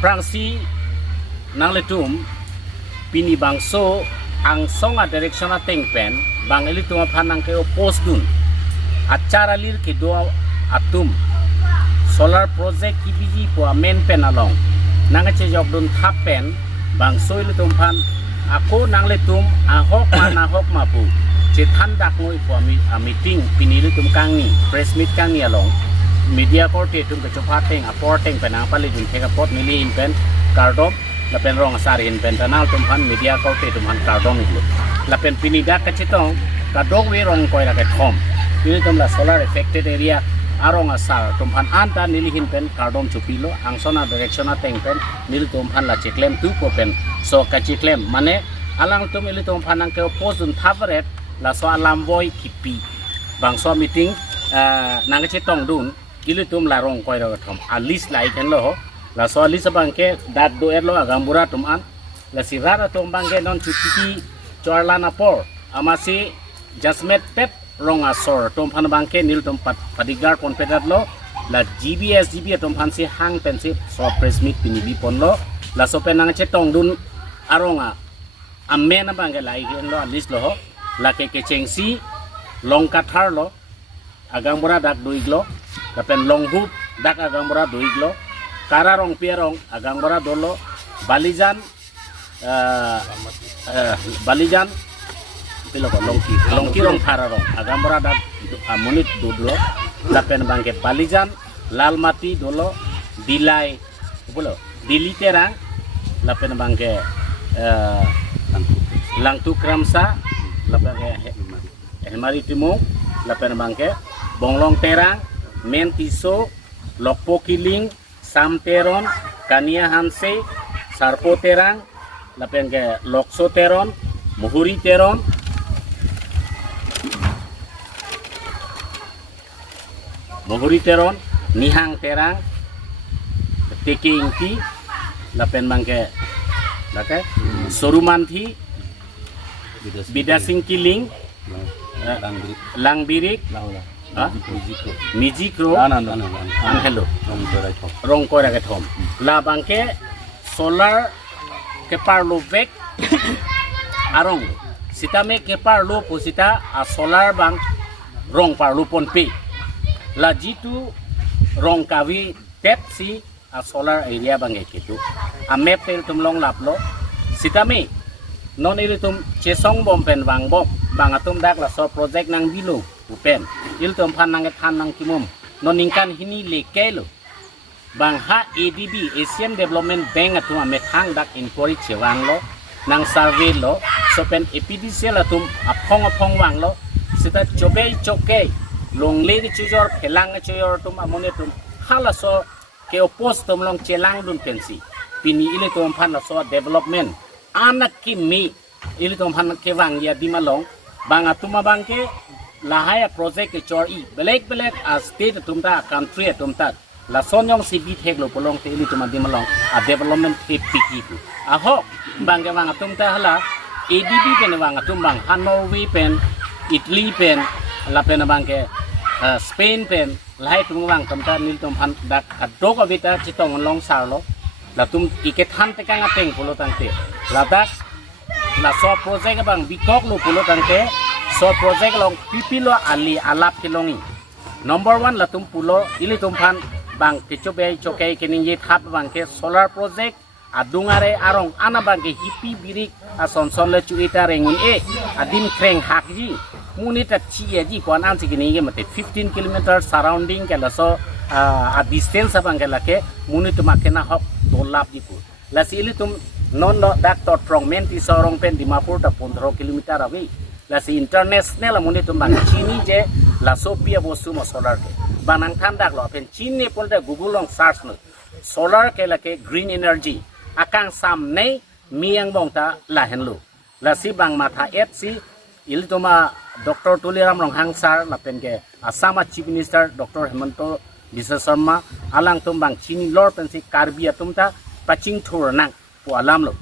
aprangsi nang letum pini bangso ang songa direction ateng pen bang elitum phanang ke opos dun acara lir ke doa atum solar project ki biji po main pen along nang che jok dun thap pen bangso elitum phan ako nang letum ahok ma pu che thandak ngoi po meeting pini elitum kangni press meet kangni along media court tum ke chopateng aporteng penang pali dun theka pot mili in pen cardom lapen Arong Asar in pen tanal tumhan media court tumhan cardom iglo lapen pinida kachitong kadog we rong koira ke thom ini tumla solar affected area Arong Asar tumhan anta nilihin pen cardom chupilo angsona directiona teng pen nil tumhan la chiklem tu ko pen so kachiklem mane alang tum ili tumhan ang ke opozun thavaret la so alam boy kipi bangso meeting nang chitong dun ili tum la rong koira ke thom alis lai ken lo la so alis bangke dat do erlo agambura tum an la sirara tum bangke non chutiki chorlana por amasi jasmet pep rong asor tum phan bangke nil tum padigar pon pedat lo la gbs tum phan si hang pen si so press meet pinibi pon lo la so penang chetong dun aronga amena bangke lai ken lo alis lo la ke chengsi long kathar lo agambura dak duiglo la pen long hup dak agambura duiglo kararong pierong agambura dolo balijan pilo ko longki rong kararong agambura dak amunit dudlo lapen bangke balijan lalmati dolo dilai bulo diliterang lapen bangke langtu kramsa lapen hemari timung lapen bangke bonglong terang mentiso lokpo kiling sam teron kania hanse sarpo terang lapen ke lokso teron muhuri teron nihang terang teke ingti lapen bangke lake sorumanthi bidasing kiling lang birik mijikro hello rong koira ke thom la bangke solar kiparlo vek arong sitame kiparlo posita a solar bang rong parlo pon pe la jitu rong kawi tep si a solar area bange kitu a map tel tum long laplo sitame non ile tum chesong bom pen wang bom bang atum dak la so project nang bilu upen il tum phan nang than nang kimum non ningkan hini lekelo bang ha ADB Asian Development Bank atum ame thang dak inquiry chewang lo nang survey lo so pen EPDC la tum apong wang lo sita choke long le di chujor phelang chujor tum amone tum hala so ke opos tum long chelang dun pensi pini ile tum phan la so development anak kimi ili tum phan ke wang ya dimalong bang atuma bangke lahaya project ke chor i belek a state tumta country tumta la sonyong sibi thek lo polong te ili tuma dimalong a development ke piki tu a ho bangke wang tumta hala ADB pen wang atum bang Hanoi pen Italy pen la pen bangke Spain pen lahai tum wang tumta nil tum phan dak adok avita chitong long sarlo la tum ike than te kang ateng polo tangte la dak la so project bang bikok lo polo tangte so project long pipilo ali alap kilongi number 1 la tum pulo ili tum phan bang kechobe chokai kening ye thap bang ke solar project adungare arong ana bang ke hipi birik asonson le chuita rengun e adim kreng hakji munita chi ji kon an sigini ye mate 15 km surrounding ke la so a distance bang ke la ke munit makena hop dolap jipu la sili tum non no dak tot from menti sorong pen dimapur ta 15 km awi la si international munit tum bang chini je la so pia bosu mo solar ke banang tham dak lo pen chini pol da google long search no solar ke la ke green energy akang sam nei miang bong ta la henlu la si bang matha et si il toma dr tuliram rong hangsar la pen ke asama chief minister dr hemanto bisa sharma alang tum bang chini lor pen si karbia tum ta paching thur nang po alam lo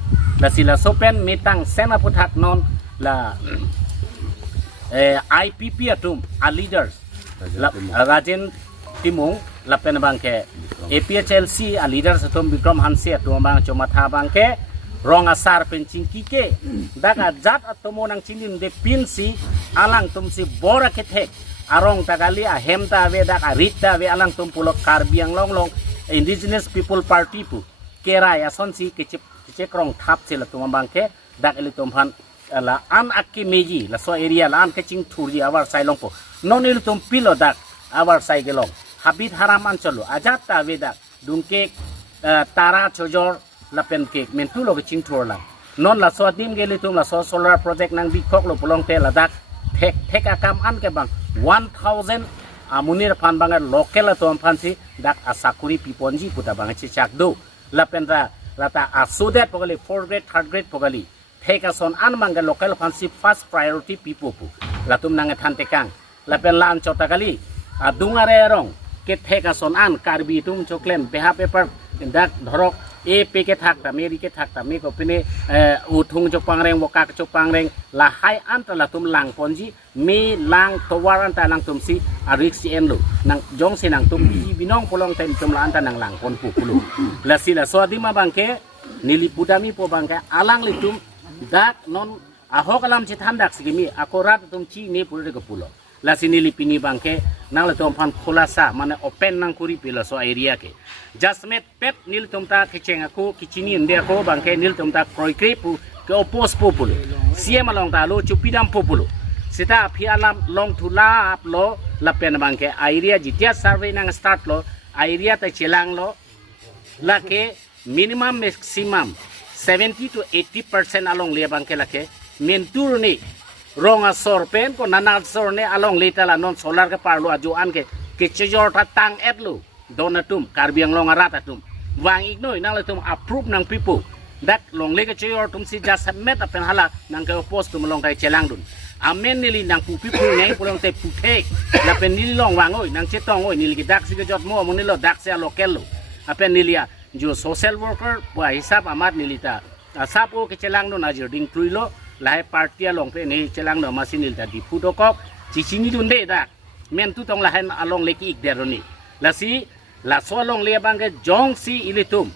la sila so pen metang sena puthak non la IPP atum a leaders rajen timung lapen bangke APHLC a leader satum Bikram Hanse tu bang cuma tha bangke Arong Asar pencing kike daga jat atomo nang cinim de pinsi alang tum si bora ketek arong tagali a hemta ve dak a rita ve alang tum pulo karbiang long indigenous people party pu kera ya son si kecep krong thap sila tum bangke dak eli tum han la an akki meji la so area la an kecing thurji awar sai long po non eli tum pilo dak awar sai gelong habit haram ancolo ajat ta ve dak dungke tara chojor lapen cake mentu lo kecing thur la non la so dim geli tum la so solar project nang di kok lo pulong te la dak tek akam an ke bang 1000 amunir pan bangar local atom fansi dak asakuri piponji puta bang chichak do lapendra lata asudet pogali 4 grade 3rd grade pogali theka son an manga local fansi first priority people pu latum nang than tekang lapen lan chotagali adungare rong ke theka son an karbi tum choklen beha paper dak dhorok e peke thak ta meri ke thak ta me ko pine uthung chopang reng boka chopang reng la hai anta la tum lang ponji me lang towar anta nang tum si arik si enlu nang jong si nang tum bi binong polong tem tum la anta nang lang pon pu pulu la sila so adima bangke nili budami po bangke alang litum dak non ahok alam chi thandak sigimi akorat tum chi ne pure ko pulo la sinili pini bangke nang la tum phan khulasa mane open nang kuri pilo so area ke jasmet pet nil tumta kecheng aku kichini inde ako bangke nil tumta kroikre pu ke opos populu siema long ta lo chupidam populu sita phialam long thula ap lo lapen bangke area jitia survey nang start lo area ta chelang lo la ke minimum maximum 70 to 80% along le bangke la ke mentur ni Arong Asar pen ko nanasor ne along leta la non solar ke parlo aju an ke chejor ta tang etlu donatum karbiang long arat atum wang ignoi nang letum approve nang people that long le ke chejor tum si just met apen hala nang ke post tum long kai chelang dun amen nili nang pu people nei pulong te pu thek la pen nili long wang oi nang chetong oi nili ke dak si ke jot mo mo nilo dak se local lo apen nilia jo social worker pa hisab amat nilita asap o ke chelang dun ajir ding truilo lai partia long pe nei chelang no masinil ta di pudokok chichini dun de da men tu tong lahen along leki ik deroni lasi la so long le bang ke jong si ilitum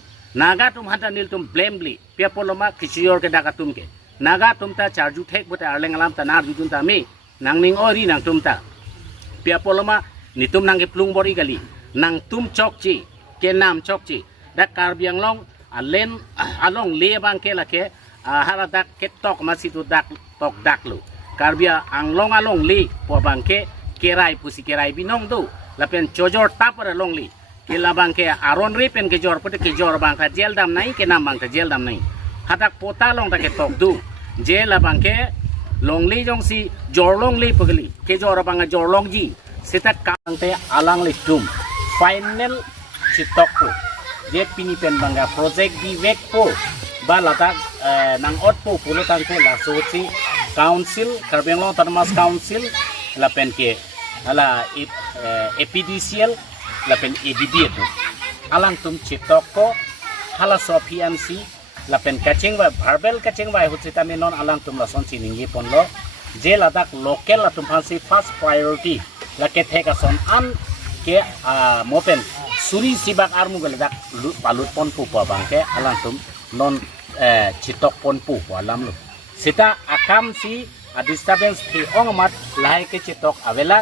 naga tum hanta nil tum blamely pepoloma kisior ke dakatum ke naga tum ta charju thek buta arleng alam ta nar dun ta me nang ning ori nang tum ta pepoloma nitum nang ke plung bori gali nang tum chok chi ke nam chok chi da karbiang long alen along le bang ke la ke hala dak ketok masih tu dak tok dak lu karbia anglong along li po bangke kerai pusi kerai binong tu lapen chojor tapar along li kila bangke aron ripen ke jor pute ke jor bangka jel dam nai ke nam bangka jel dam nai hadak pota long tak tok du jel la bangke long li jong si jor long li pagli ke jor bangka jor long ji sita kangte alang li tum final sitok po je pini pen bangka project di vek po balata nang otpo pulo tangko la soci council karbiang long tarmas council la pen ke ala epidicial la pen edb tu alang tum chitok ko hala sofianc la pen kacheng wa verbal kacheng wa hucita me non alang tum la son siningi ponlo je ladak local la tum phansi first priority la ke theka son an ke mopen suri sibak armu geladak palut pon pu pa bangke alang tum non chitok pon pu walam lu sita akam si a disturbance phi ongamat lai ke chitok avela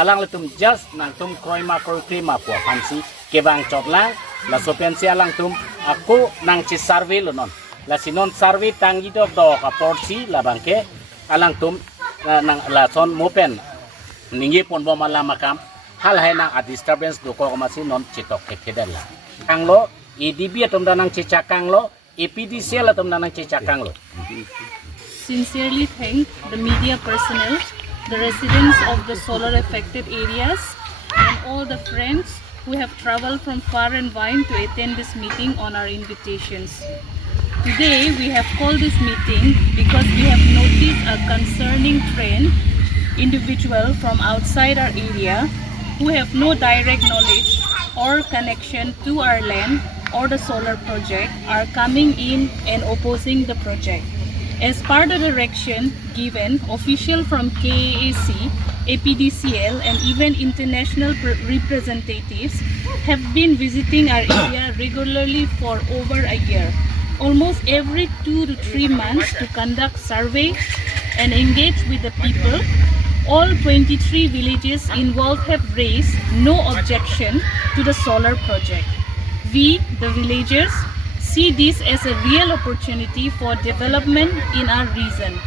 alang letum just nang tum kroima krima pu fansi ke bang chotla la sopensi alang tum aku nang chi survey lu non la sinon survey tangi do ka porsi la bangke alang tum nang la son mopen ningi pon bo mala makam hal hai nang a disturbance do ko masi non chitok ke kedala kanglo edb atum danang chicha kanglo epidicial atum danang chicha kanglo sincerely thank the media personnel, the residents of the solar affected areas and all the friends who have traveled from far and wide to attend this meeting on our invitations. Today we have called this meeting because we have noticed a concerning trend. Individuals from outside our area who have no direct knowledge or connection to our land or the solar project are coming in and opposing the project. As part of the direction given, officials from KAC APDCL, and even international representatives have been visiting our area regularly for over a year, almost every 2 to 3 months, to conduct surveys and engage with the people. All 23 villages involved have raised no objection to the solar project. We, the villagers, see this as a real opportunity for development in our region.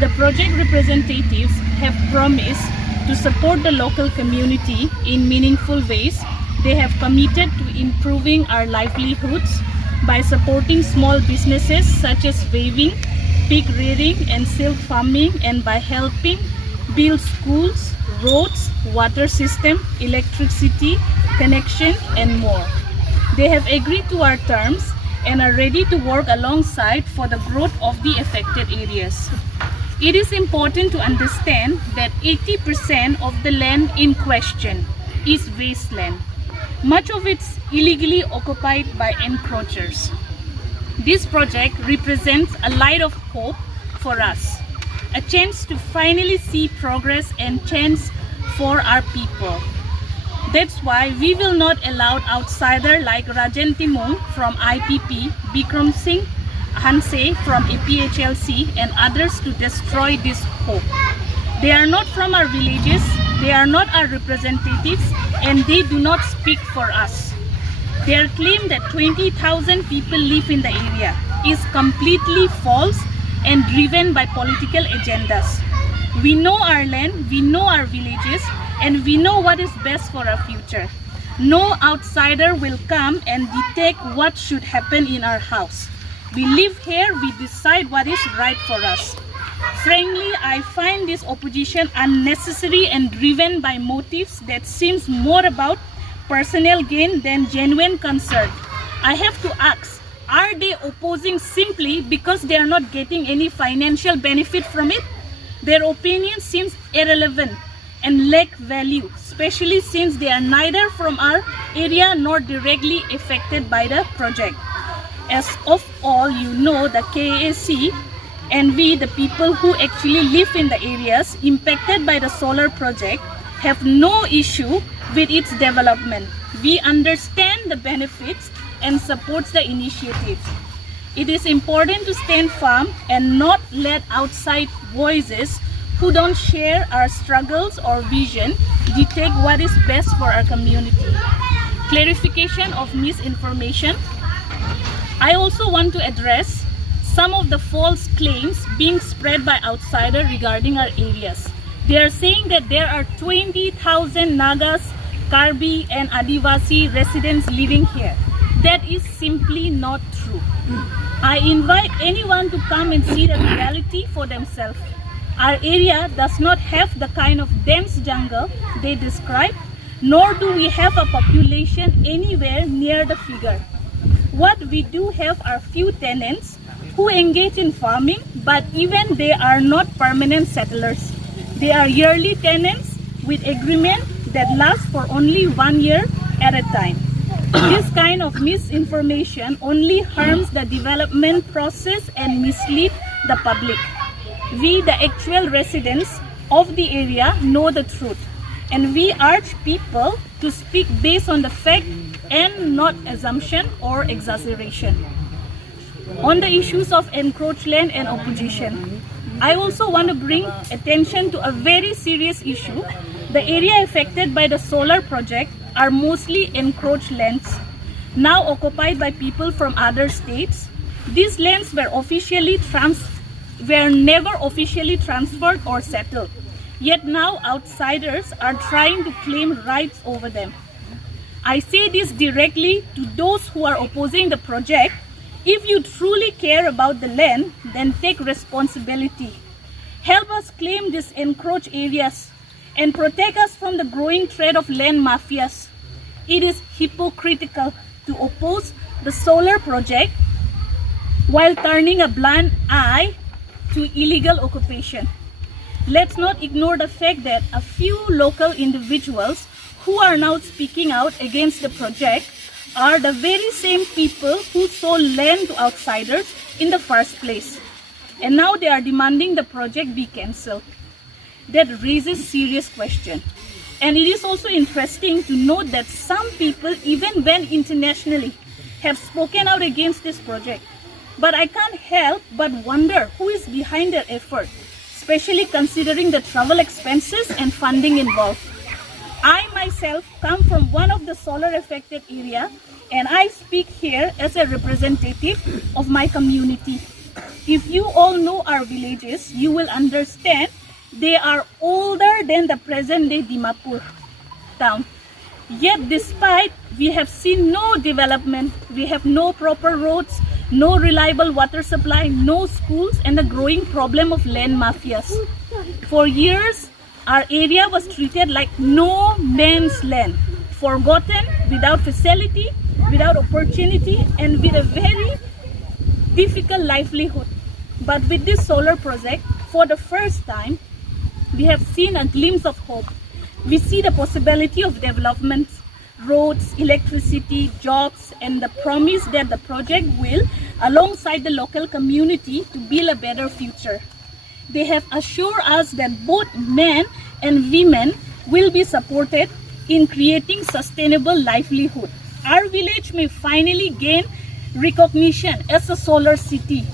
The project representatives have promised to support the local community in meaningful ways. They have committed to improving our livelihoods by supporting small businesses such as weaving, pig rearing and silk farming, and by helping build schools, roads, water system, electricity connection, and more. They have agreed to our terms and are ready to work alongside for the growth of the affected areas. It is important to understand that 80% of the land in question is wasteland. Much of it is illegally occupied by encroachers. This project represents a light of hope for us, a chance to finally see progress and chance for our people. That's why we will not allow outsiders like Rajan Timong from IPP, Bikram Singh Hanse from APHLC, and others to destroy this hope. They are not from our villages, they are not our representatives, and they do not speak for us. Their claim that 20,000 people live in the area is completely false and driven by political agendas. We know our land, we know our villages, and we know what is best for our future. No outsider will come and dictate what should happen in our house. We live here, we decide what is right for us. Frankly, I find this opposition unnecessary and driven by motives that seems more about personal gain than genuine concern. I have to ask, are they opposing simply because they are not getting any financial benefit from it? Their opinion seems irrelevant and lack value, especially since they are neither from our area nor directly affected by the project. As of all you know, the KAC and we, the people who actually live in the areas impacted by the solar project, have no issue with its development. We understand the benefits and supports the initiatives. It is important to stand firm and not let outside voices who don't share our struggles or vision dictate what is best for our community. Clarification of misinformation. I also want to address some of the false claims being spread by outsiders regarding our areas. They are saying that there are 20,000 Nagas, Karbi and Adivasi residents living here. That is simply not true. I invite anyone to come and see the reality for themselves. Our area does not have the kind of dense jungle they describe, nor do we have a population anywhere near the figure. What we do have are few tenants who engage in farming, but even they are not permanent settlers. They are yearly tenants with agreement that lasts for only 1 year at a time. This kind of misinformation only harms the development process and misleads the public. We, the actual residents of the area, know the truth, and we urge people to speak based on the fact and not assumption or exaggeration. On the issues of encroached land and opposition, I also want to bring attention to a very serious issue. The area affected by the solar project are mostly encroached lands, now occupied by people from other states. These lands were never officially transferred or settled. Yet now outsiders are trying to claim rights over them. I say this directly to those who are opposing the project. If you truly care about the land, then take responsibility. Help us claim these encroached areas and protect us from the growing threat of land mafias. It is hypocritical to oppose the solar project while turning a blind eye to illegal occupation. Let's not ignore the fact that a few local individuals who are now speaking out against the project are the very same people who sold land to outsiders in the first place. And now they are demanding the project be cancelled. that raises serious question. And it is also interesting to note that some people, even when internationally, have spoken out against this project. But I can't help but wonder who is behind their effort, especially considering the travel expenses and funding involved. I myself come from one of the solar affected area, and I speak here as a representative of my community. If you all know our villages, you will understand they are older than the present day Dimapur town. Yet despite we have seen no development, we have no proper roads, no reliable water supply, no schools, and a growing problem of land mafias. For years, our area was treated like no man's land, forgotten, without facility, without opportunity, and with a very difficult livelihood. But with this solar project, for the first time, we have seen a glimpse of hope. We see the possibility of development, roads, electricity, jobs, and the promise that the project will, alongside the local community, to build a better future. They have assured us that both men and women will be supported in creating sustainable livelihood. Our village may finally gain recognition as a solar city.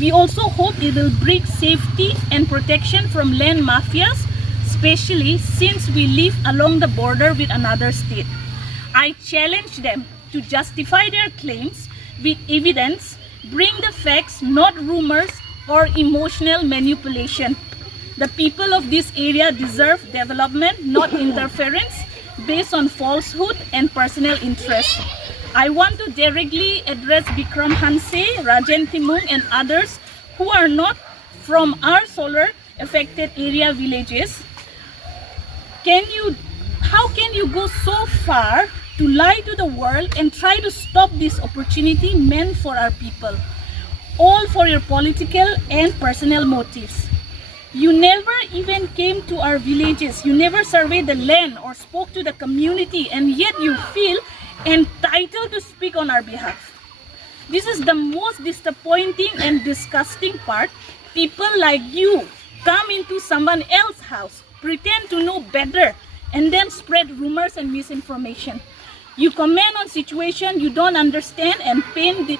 We also hope it will bring safety and protection from land mafias, especially since we live along the border with another state. I challenge them to justify their claims with evidence, bring the facts, not rumors or emotional manipulation. The people of this area deserve development, not interference based on falsehood and personal interest. I want to directly address Bikram Hanse, Rajan Timung, and others who are not from our solar affected area villages. How can you go so far to lie to the world and try to stop this opportunity meant for our people, all for your political and personal motives? You never even came to our villages, you never surveyed the land or spoke to the community, and yet you feel entitled to speak on our behalf. This is the most disappointing and disgusting part. People like you come into someone else's house, pretend to know better, and then spread rumors and misinformation. You comment on situation you don't understand and paint